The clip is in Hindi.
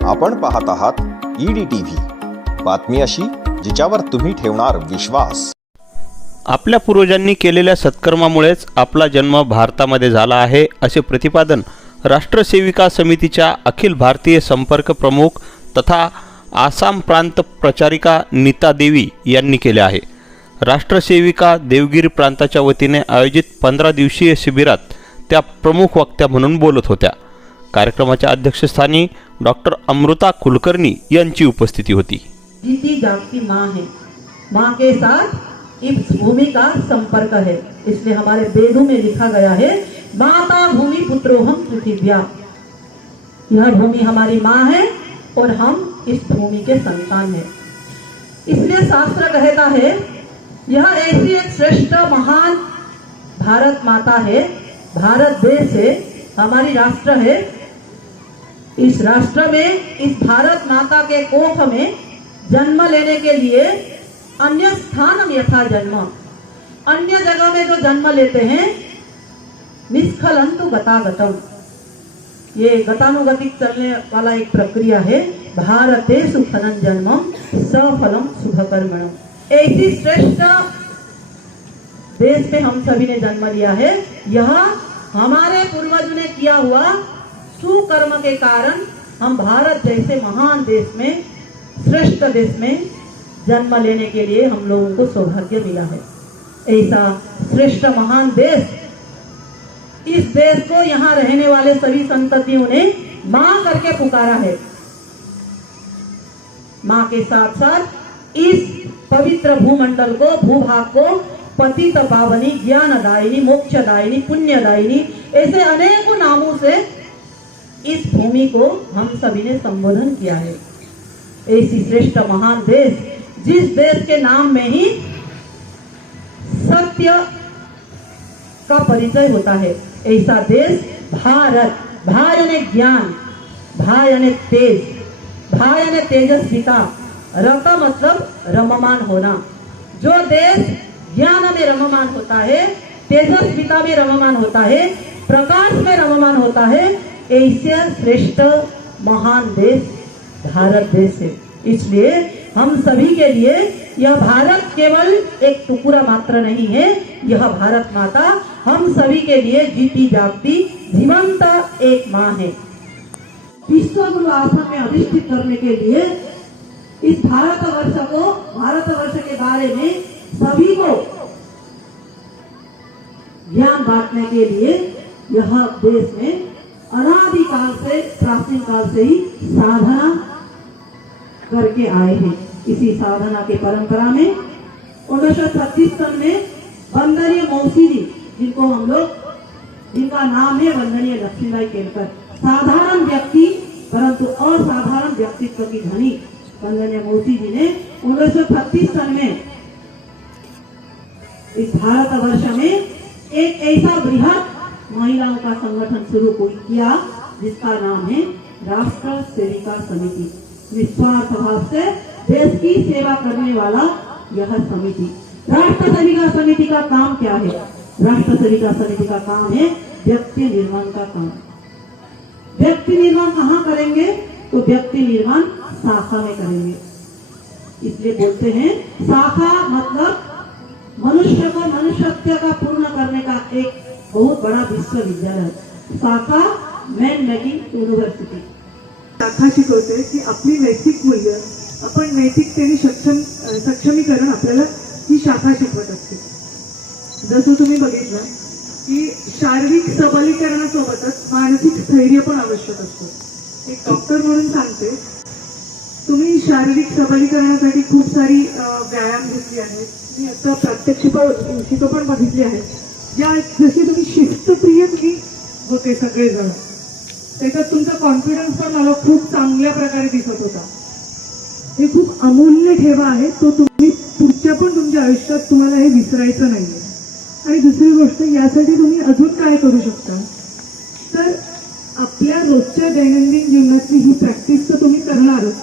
आपण पाहत आहात EDTV, बातमी अशी जिच्यावर तुम्ही ठेवणार विश्वास। आपल्या पूर्वजांनी केलेल्या सत्कर्मामुळेच आपला जन्म भारतामध्ये झाला आहे, असे प्रतिपादन राष्ट्र सेविका समितीच्या अखिल भारतीय संपर्क प्रमुख तथा आसाम प्रांत प्रचारिका नीता देवी यांनी केले आहे। राष्ट्रसेविका देवगिरी प्रांताच्या वतीने आयोजित 15 दिवसीय शिबिरात त्या प्रमुख वक्त्या म्हणून बोलत होत्या। कार्यक्रमाच्या अध्यक्षस्थानी डॉक्टर अमृता कुलकर्णी यांची उपस्थिती होती। जीती जागती माँ है, माँ के साथ इस भूमि का संपर्क है, इसलिए हमारे वेदों में लिखा गया है माता भूमि पुत्रोहम पृथिव्या। यह भूमि हमारी माँ है और हम इस भूमि के संतान हैं। इसलिए शास्त्र कहता है यह ऐसी एक श्रेष्ठ महान भारत माता है, भारत देश है, हमारी राष्ट्र है। इस राष्ट्र में, इस भारत माता के कोख में जन्म लेने के लिए अन्य स्थानम यथा जन्म, अन्य जगह में जो जन्म लेते हैं निष्खलंतु गतागतम, ये गतानुगतिक चलने वाला एक प्रक्रिया है। भारतेषु फलं जन्मम सफलम शुभकर्मणम, ऐसी श्रेष्ठ देश में हम सभी ने जन्म लिया है। यह हमारे पूर्वजों ने किया हुआ सुकर्म के कारण हम भारत जैसे महान देश में, श्रेष्ठ देश में जन्म लेने के लिए हम लोगों को सौभाग्य मिला है। ऐसा श्रेष्ठ महान देश, इस देश को यहाँ रहने वाले सभी संततियों ने माँ करके पुकारा है। माँ के साथ साथ इस पवित्र भूमंडल को, भूभाग को पतित पावनी, ज्ञानदायिनी, मोक्षदायिनी, पुण्यदायिनी, ऐसे अनेकों नामों से इस भूमि को हम सभी ने संबोधन किया है। ऐसी श्रेष्ठ महान देश, जिस देश के नाम में ही सत्य का परिचय होता है, ऐसा देश भारत। भा यानी ज्ञान, भा यानी तेज, भा यानी तेजस्विता, रत मतलब रममान होना। जो देश ज्ञान में रममान होता है, तेजस्विता में रममान होता है, प्रकाश में रममान होता है, ऐसे श्रेष्ठ महान देश भारत देश है। इसलिए हम सभी के लिए यह भारत केवल एक टुकड़ा मात्र नहीं है, यह भारत माता हम सभी के लिए जीती जागती जीवंत एक माँ है। विश्वगुरु आश्रम में अधिष्ठित करने के लिए इस भारतवर्ष को, भारतवर्ष के बारे में सभी को ज्ञान बांटने के लिए यह देश में अनादिकाल से, प्राचीन काल से ही साधना करके आए हैं। इसी साधना के परंपरा में 1936 में वंदनीय मौसी जी, जिनको हम लोग, जिनका नाम है वंदनीय लक्ष्मीबाई केलकर, साधारण व्यक्ति परंतु असाधारण व्यक्तित्व की धनी वंदनीय मौसी जी ने 1936 में इस भारतवर्ष में एक ऐसा बृहद महिलाओं का संगठन शुरू किया जिसका नाम है राष्ट्र सेविका समिति। निस्वार्थ भाव से देश की सेवा करने वाला यह समिति। राष्ट्र सेविका समिति का काम क्या है? राष्ट्र सेविका समिति का काम है व्यक्ति निर्माण का काम। व्यक्ति निर्माण कहाँ करेंगे? तो व्यक्ति निर्माण शाखा में करेंगे। इसलिए बोलते हैं शाखा मतलब मनुष्य को मनुष्यत्व का पूर्ण करने का एक बहुत बड़ा विश्वविद्यालय। शाखा मैन मेकिंग यूनिवर्सिटी। शाखा शिकवते की आपली नैतिक मूल्य, आपण नैतिकतेने सक्षमीकरण आपल्याला ही शाखा शिकवत असते। जसं तुम्ही बघितलं की शारीरिक सबलीकरणासोबतच मानसिक स्थैर्य पण आवश्यक असतं। एक डॉक्टर म्हणून सांगते, तुम्ही शारीरिक सबलीकरणासाठी खूप सारी व्यायाम घेतली आहेत, मी आता प्रात्यक्षिक पण बघितली आहेत, ज्या जशी तुम्ही शिस्तप्रिय तुम्ही होते सगळेजण, त्याच्यात तुमचा कॉन्फिडन्स पण मला खूप चांगल्या प्रकारे दिसत होता। हे खूप अमूल्य ठेवा आहे, तो तुम्ही पुढच्या पण तुमच्या आयुष्यात तुम्हाला हे विसरायचं नाहीये। आणि दुसरी गोष्ट, यासाठी तुम्ही अजून काय करू शकता, तर आपल्या रोजच्या दैनंदिन जीवनातली ही प्रॅक्टिस तर तुम्ही करणारच,